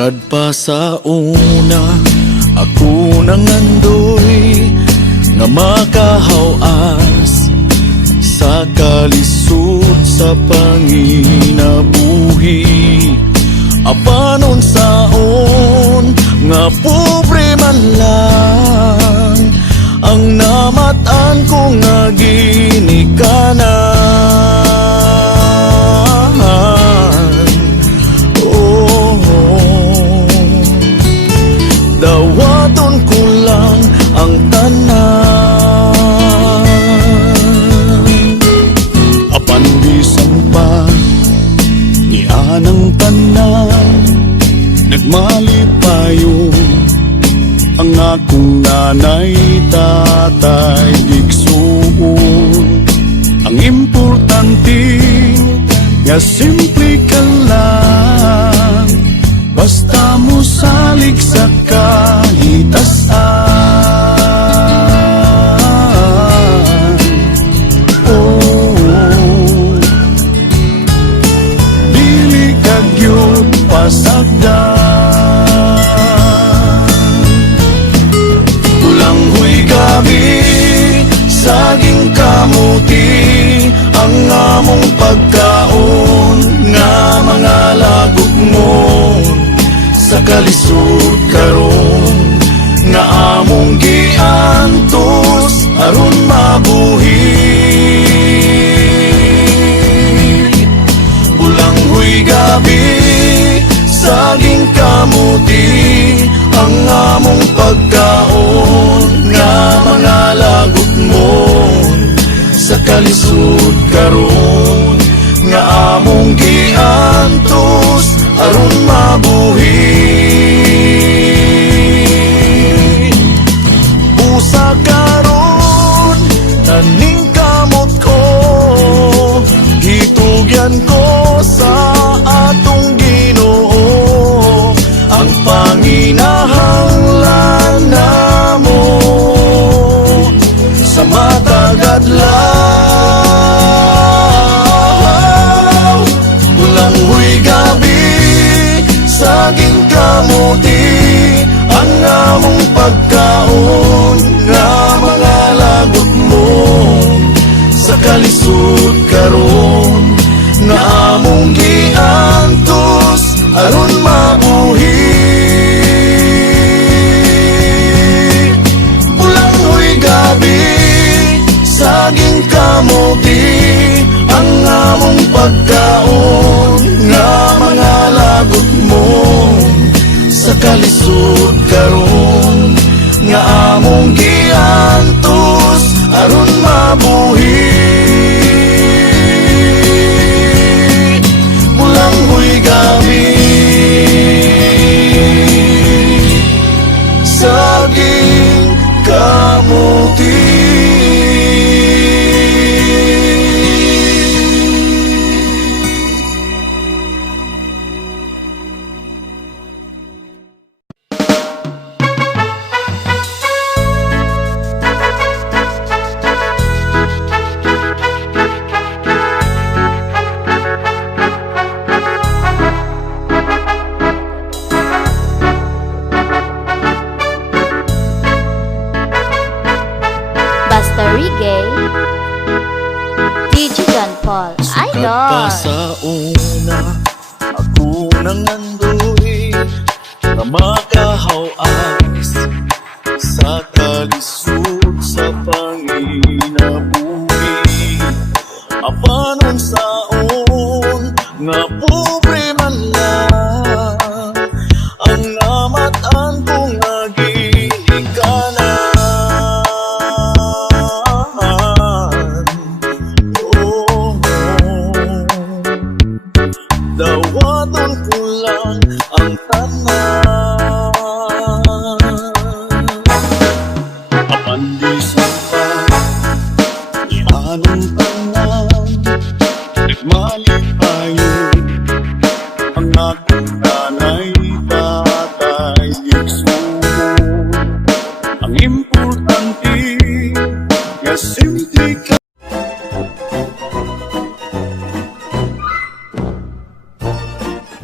Kadpa sa una, ako nangandoy nga makahawas sa kalisod sa panginabuhi. Apanon saon nga pobre man lang ang namatan ko nga ginikanan. Dawaton ko lang ang tanan. Apan bisan pa ni anang tanan, nagmalipayon ang akong nanay, tatay, igsuon. Ang importante nga simple ka lang, basta mo salig sa kahitasan. Oh, dili ka gyud pasagdan. Ulanghoy gabi, saging kamuti, ang among pagkaon nga mga lagok mo sa kalisod karon nga among giantos aron mabuhi. Ulanghoy gabi, saging kamuti, ang among pagkaon nga mga lagok mo sa kalisod karon nga among giantos aron mabuhi. Busa karon taning kamot ko, gitugyan ko sa atong Ginoo ang panginahanglan namo sa matag adlaw. Ulanghoy gabi, saging kamuti, ang among pagkaon nga mga lagot mo sa kalisod karon nga among giantos aron mabuhi. Ulanghoy gabi, saging kamuti, ang among pagkaon nga mga lagot mo sa kalisod karon nga among giantos aron mabuhi. Ulanghoy gabi, saging kamuti. Basta Reggae, DJ John Paul, Kadpa Idol. sa una, ako nangandoy nga makahawas sa kalisod sa panginabuhi. Apanon saon nga pobre man lang ang namatan ko nga ginikanan. Dawaton ko lang ang tanan. Apan bisan pa ni anong tanan, nagmali